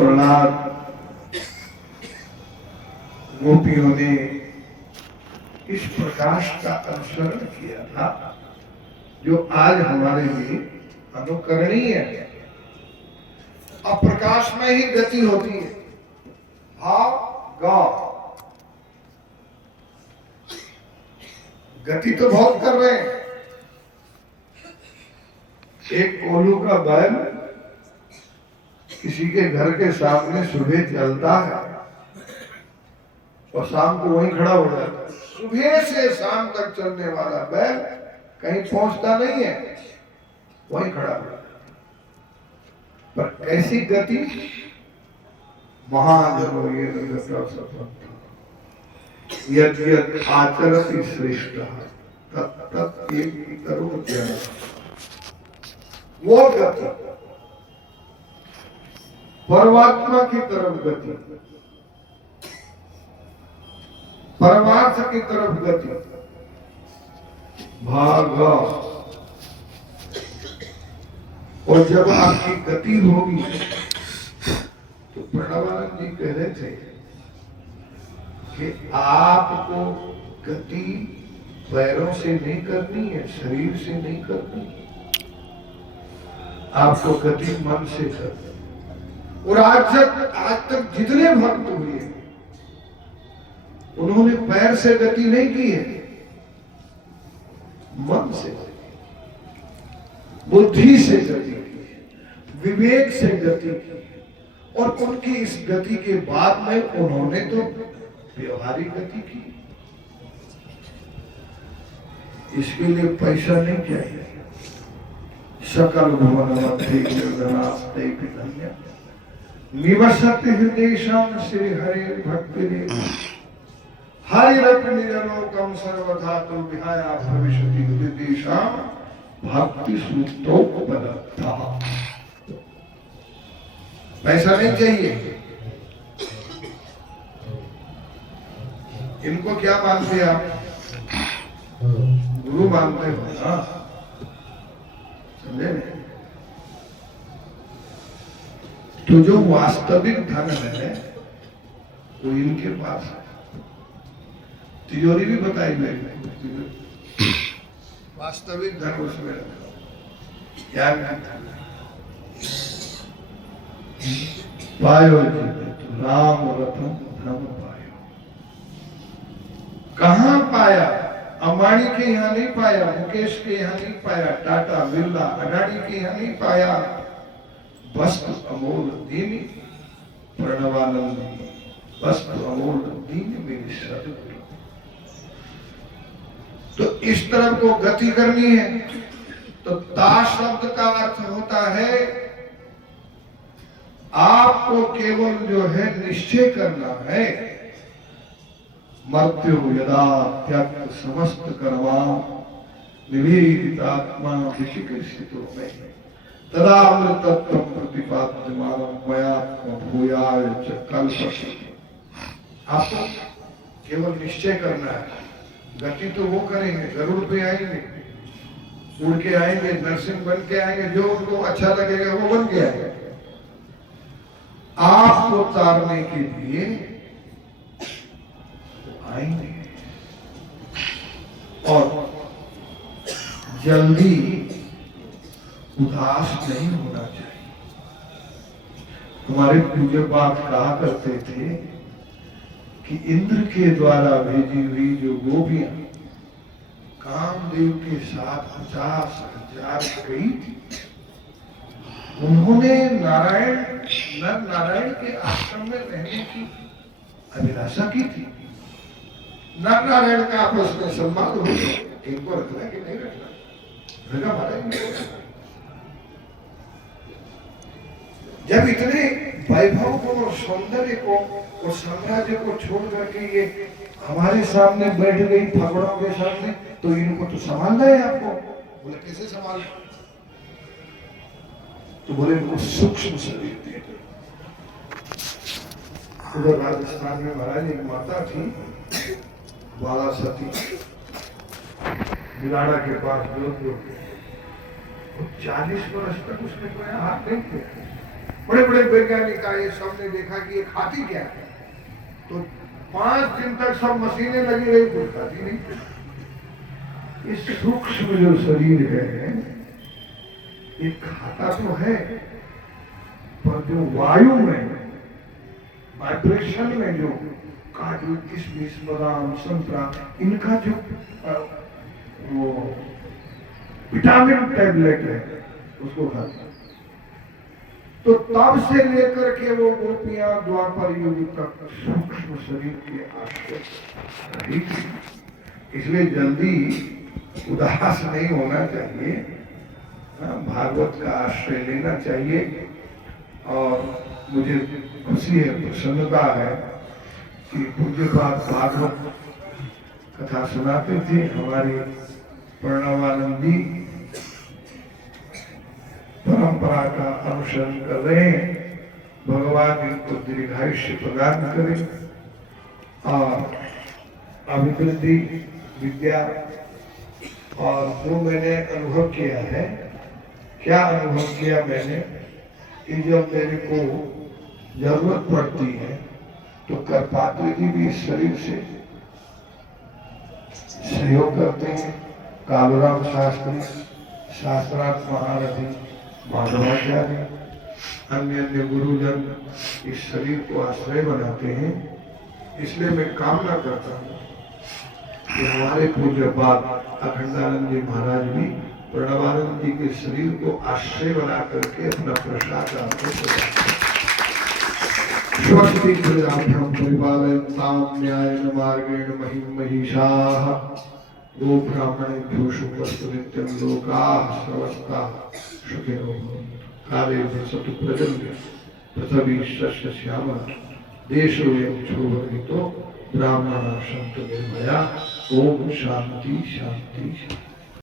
प्रहलाद गोपियों ने इस प्रकाश का अनुसरण किया था जो आज हमारे लिए अनुकरणीय है। अब प्रकाश में ही गति होती है। भाव गाव गति तो बहुत कर रहे हैं। एक कोल्हू का बैल किसी के घर के सामने सुबह चलता है और शाम को वहीं खड़ा हो जाता है। सुबह से शाम तक चलने वाला बैल कहीं पहुंचता नहीं है, वहीं खड़ा हो जाता है। पर कैसी गति! महाजनो ये यद यद आचरति श्रेष्ठ तत् एक तरुण ज्ञान। वो गति परमात्मा की तरफ गति, परमार्थ की तरफ गति। भागा। और जब आपकी गति होगी तो प्रणवानंद जी कह रहे थे कि आपको गति पैरों से नहीं करनी है, शरीर से नहीं करनी है, आपको गति मन से करनी है। और आज तक जितने भक्त हुए उन्होंने पैर से गति नहीं की है, मन से, बुद्धि से गति की, विवेक से गति की। और उनकी इस गति के बाद में उन्होंने तो व्यवहारिक गति की। इसके लिए पैसा नहीं चाहिए। सकल भुवन मध्य निर्धनास्ते पितन्य निवसति हृदयेषां श्री हरे भक्ति रे हरिरपि निजलोकं सर्वथा तो विहाय भविष्यति हृदयेषां भक्ति सूक्तोपलब्धा। पैसा नहीं चाहिए। इनको क्या मानते हैं आप? गुरु मानते हो ना? समझे? तो जो वास्तविक धन है वो इनके पास है। तिजोरी भी बताई गई, वास्तविक धन उसमें रखा। क्या पायो राम रत्न धन पायो। कहाँ पाया? अंबानी के यहाँ नहीं पाया, मुकेश के यहाँ नहीं पाया, टाटा बिरला अडानी के यहाँ नहीं पाया। वस्तु अमोल दीन प्रणवानंद, वस्तु अमोल दीन मेरे सदगुरु। तो इस तरफ को गति करनी है तो ता शब्द का अर्थ होता है आपको केवल जो है निश्चय करना है। मर्त्यो यदा त्यक्त समस्त कर्मा निवेदितात्मा विचिकित्सितो में तदामृतत्व प्रतिपाद्यमानं मयात्म भूयाय च कल्पते। आपको केवल निश्चय करना है। गति तो वो करेंगे, गरुड़ पे आएंगे, उड़ के आएंगे, नरसिंह बन के आएंगे, जो उनको अच्छा लगेगा वो बन के आएंगे। आपको तारने के लिए आएंगे। और जल्दी उदास नहीं होना चाहिए। हमारे पूज्य बाप कहा करते थे कि इंद्र के द्वारा भेजी हुई जो गोपियां कामदेव के साथ 50,000 गई थी, उन्होंने नर नारायण के आश्रम में रहने की अभिलाषा की थी। नर नारायण का आपस में संवाद हो गया, इनको रखना कि नहीं रखना, रखा मारा। जब इतने वैभव को और सौंदर्य को और साम्राज्य को छोड़ करके ये हमारे सामने बैठ गई फगड़ों के सामने, तो इनको तो संभालना है आपको। बोले कैसे संभाल? तो बोले वो सूक्ष्म शरीर दे। उधर राजस्थान में महाराज एक माता थी बाला सती, बिलाड़ा के पास जोधपुर के। 40 वर्ष तक उसने कोई हाथ नहीं किया। बड़े बड़े वैज्ञानिक आए, सबने देखा कि ये खाती क्या है, तो 5 दिन तक सब मशीनें लगी रही, कुछ खाती नहीं। इस सूक्ष्म जो शरीर है ये खाता तो है, पर जो वायु में वाइब्रेशन में जो काजू किशमिश बादाम संतरा इनका जो वो विटामिन टैबलेट है उसको खाता। तो तब से लेकर के वो गोपियां द्वापर युग तक सूक्ष्म शरीर के आश्रय रही थी। इसलिए जल्दी उदास नहीं होना चाहिए, भागवत का आश्रय लेना चाहिए। और मुझे खुशी है, प्रसन्नता है कि पूज्यपाद भागवत कथा सुनाते थे। हमारे प्रणवानंद जी परंपरा का अनुसरण कर रहे हैं। भगवान इनको दीर्घायुष्य प्रदान करें और अभिवृद्धि विद्या। और जो मैंने अनुभव किया है, क्या अनुभव किया मैंने कि जब मेरे को जरूरत पड़ती है तो करपात्री जी भी इस शरीर से सहयोग करते हैं। कालूराम शास्त्री, शास्त्रार्थ महारथी, माधवाचार्य, अन्य अन्य गुरुजन इस शरीर को आश्रय बनाते हैं। इसलिए मैं कामना करता हूँ कि हमारे पूज्यपाद अखंडानंद जी महाराज भी प्रणवानंद जी के शरीर को आश्रय बना करके अपना प्रसाद आपको स्वस्ति प्रजाभ्यं परिपालयन्तां न्यायेन मार्गेण महिषाः गो ब्राह्मणेभ्यो शुभमस्तु नित्यं लोकाः समस्ताः सुखिनो भवन्तु। काले भसतु प्रजन्य पृथिवी शस्य श्यामला देशोऽयं क्षोभरहितो ब्राह्मणाः सन्तु निर्भयाः। ओम शांति शांति शांति।